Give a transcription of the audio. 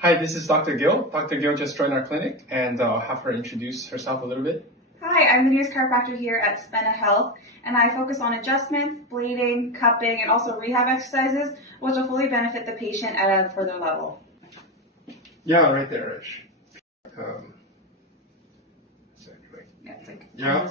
Hi, this is Dr. Gil. Dr. Gil just joined our clinic, and I'll have her introduce herself a little bit. Hi, I'm the newest chiropractor here at Spena Health, and I focus on adjustments, bleeding, cupping, and also rehab exercises, which will fully benefit the patient at a further level. Yeah, right there, Ish. Yeah, it's like Yeah.